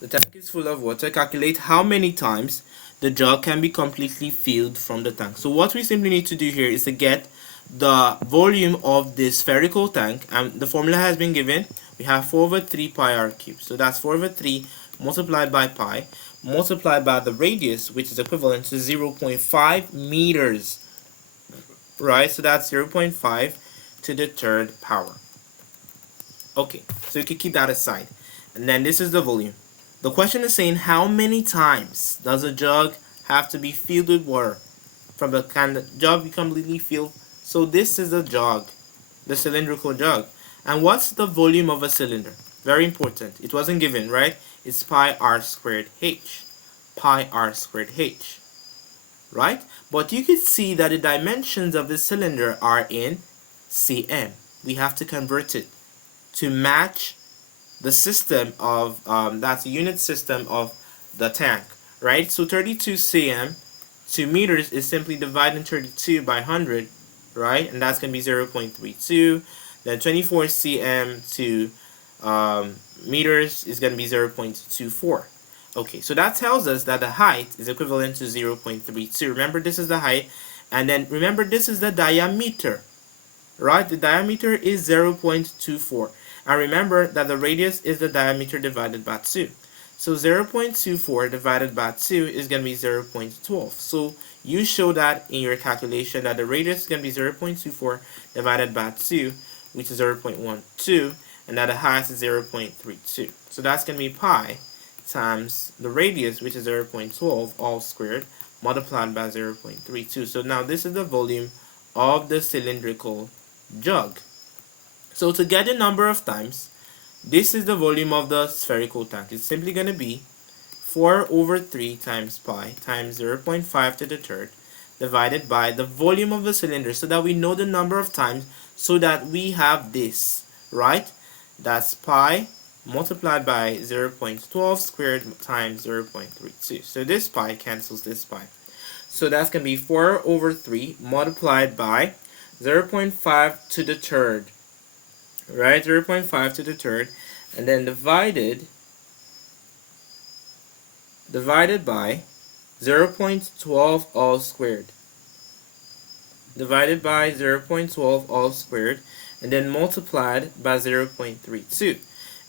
The tank is full of water. Calculate how many times the jug can be completely filled from the tank. So what we simply need to do here is to get the volume of this spherical tank, and the formula has been given. We have 4 over 3 pi r cubed. So that's 4 over 3 multiplied by pi multiplied by the radius, which is equivalent to 0.5 meters, right? So that's 0.5 to the 3rd power. Okay, so you can keep that aside. And then this is the volume. The question is saying how many times does a jug have to be filled with water? Can the jug be completely filled? So this is the jug, the cylindrical jug. And what's the volume of a cylinder? Very important. It wasn't given, right? It's pi r squared h. Pi r squared h. Right? But you can see that the dimensions of the cylinder are in cm. We have to convert it to match the system of, that's the unit system of the tank, right? So 32 cm to meters is simply dividing 32 by 100, right? And that's going to be 0.32. Then 24 cm to meters is going to be 0.24. Okay, so that tells us that the height is equivalent to 0.32. Remember, this is the height, and then remember, this is the diameter, right? The diameter is 0.24, and remember that the radius is the diameter divided by 2. So 0.24 divided by 2 is going to be 0.12. So you show that in your calculation that the radius is going to be 0.24 divided by 2, which is 0.12, and that the height is 0.32. So that's going to be pi times the radius, which is 0.12 all squared, multiplied by 0.32. So now this is the volume of the cylindrical jug. So to get the number of times, this is the volume of the spherical tank. It's simply going to be 4 over 3 times pi times 0.5 to the third divided by the volume of the cylinder, so that we know the number of times, so that we have this, right? That's pi multiplied by 0.12 squared times 0.32. So this pi cancels this pi. So that's going to be 4 over 3 multiplied by 0.5 to the third, right? 0.5 to the third, and then divided by 0.12 all squared, divided by 0.12 all squared, and then multiplied by 0.32.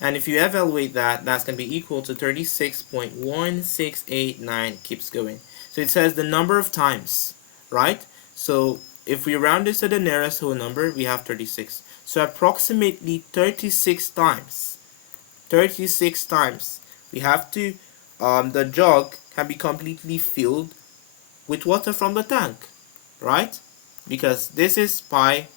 And if you evaluate that, that's going to be equal to 36.1689. Keeps going. So it says the number of times, right? So if we round this to the nearest whole number, we have 36. So approximately 36 times. 36 times. We have to, the jug can be completely filled with water from the tank, right? Because this is pi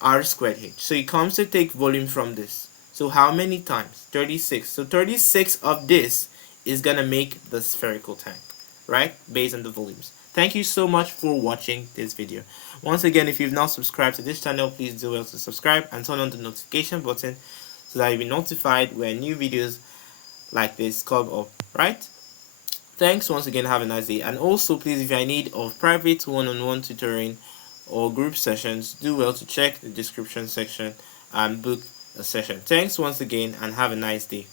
r squared h. So it comes to take volume from this. So how many times? 36. So 36 of this is going to make the spherical tank, right? Based on the volumes. Thank you so much for watching this video. Once again, if you've not subscribed to this channel, please do well to subscribe and turn on the notification button so that you'll be notified when new videos like this come up, right? Thanks once again. Have a nice day. And also, please, if you're in need of private one-on-one tutoring or group sessions, do well to check the description section and book a session. Thanks once again, and have a nice day.